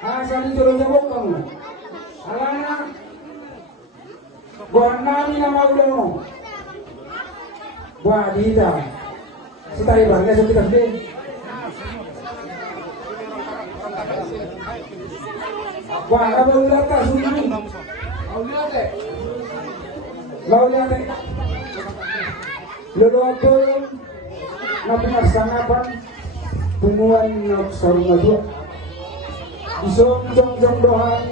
Asal itu jawab kamu. Alana, buat nami nama ulo. Buat dia. Setari bangga sekitar deh. Buat apa ular kasus ini? Lauliate. Lalu apa? Nabi masangapan tumuan nak sarungadua. Isong jong dohan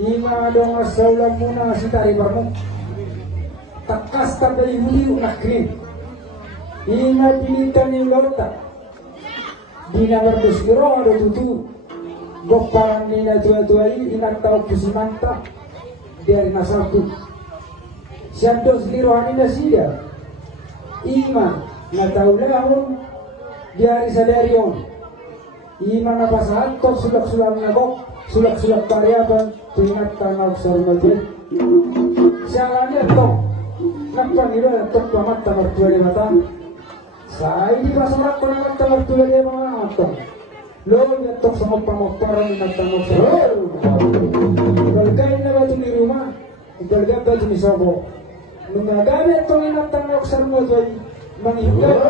ima dong asaulam muna sitari barmo takas tabai huli unakrin ima pilitan yung lorta di namar dosiro ada tutu goparan nina tua-tuai inatau kusimanta dari nasabtu siantos lirohani nasida ima nataulahon dari sadarion Ima napasahan to sulak-sulak nabok, sulak-sulak pariaban, tuingat tanau sarungadil. Sialanya to, nagpanilo na to pamat tamar tuwali mata. Sa hindi pasamat ko naman tamar tuwali mga ato. Lolo niya to sa magpamagparang nagtamag sa Ibalgay na ba ito ni Ruma? Ibalgay ba ito ni Sobo? Nung nagamit itong inatangak sa sarungadil, manghintay.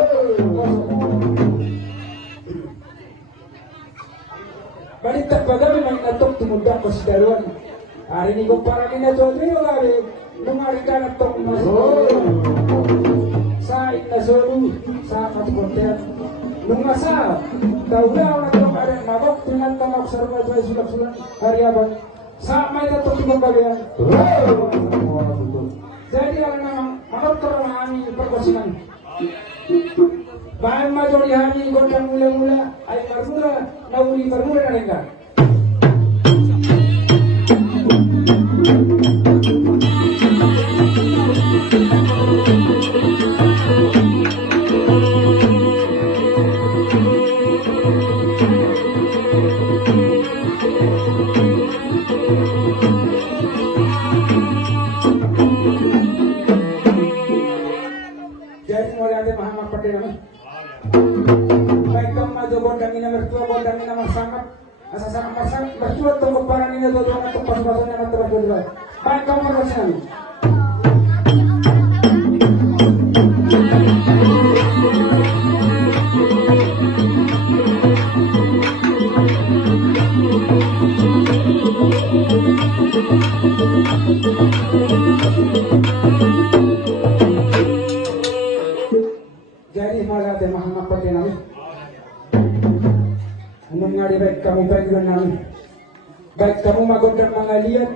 Baliktad bagay may natok tumudak ko si Daruan. Hari ni ko para ginagawa niyo gari. Nung hari ka natok masuk. Sa itasolu sa katukontean. Nung masa, daula natok ada nabok dengan tamak sarwa dua sulak-sulak hari abang. Sa may natok tibang bagian. Jadi ang namang terangani perkosinan. Bahan majori hani gondang mula-mula ay marmula nauli marmula na rin ka. Jadi mulai ada Muhammad Pakai nama. Baik kamu maju gondang ini mertua gondang ini masangat asal masangat mertua tunggu parang ini dua untuk pas-pasan yang terus berdua. Baik kamu harus nami. Jadi malah ada Muhammad Pakai nama. Mengenai baik kamu panggilan kami, baik kamu magodang mengaliat,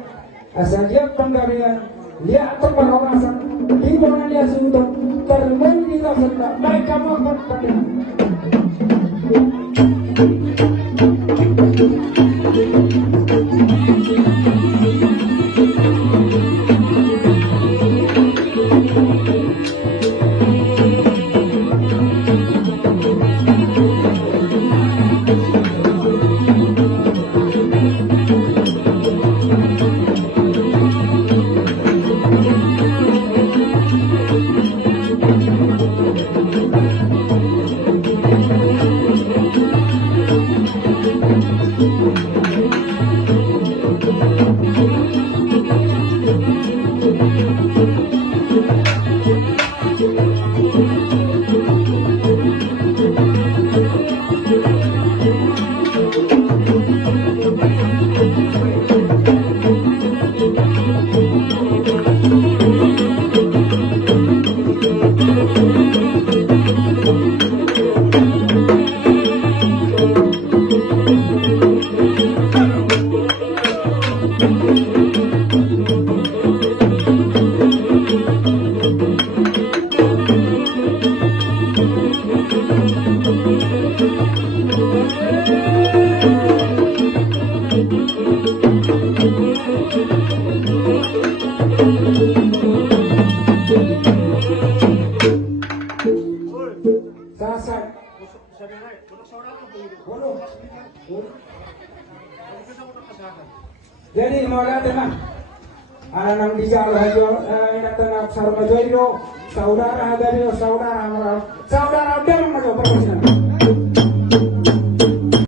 asal lihat penggalian, lihat pembahasan, di mana dia sudah termain di dalam baik kamu akan pakai. Jadi mulai teman, anak di jalan aja, datang ke sarung aja saudara dari saudara, saudara dem aja.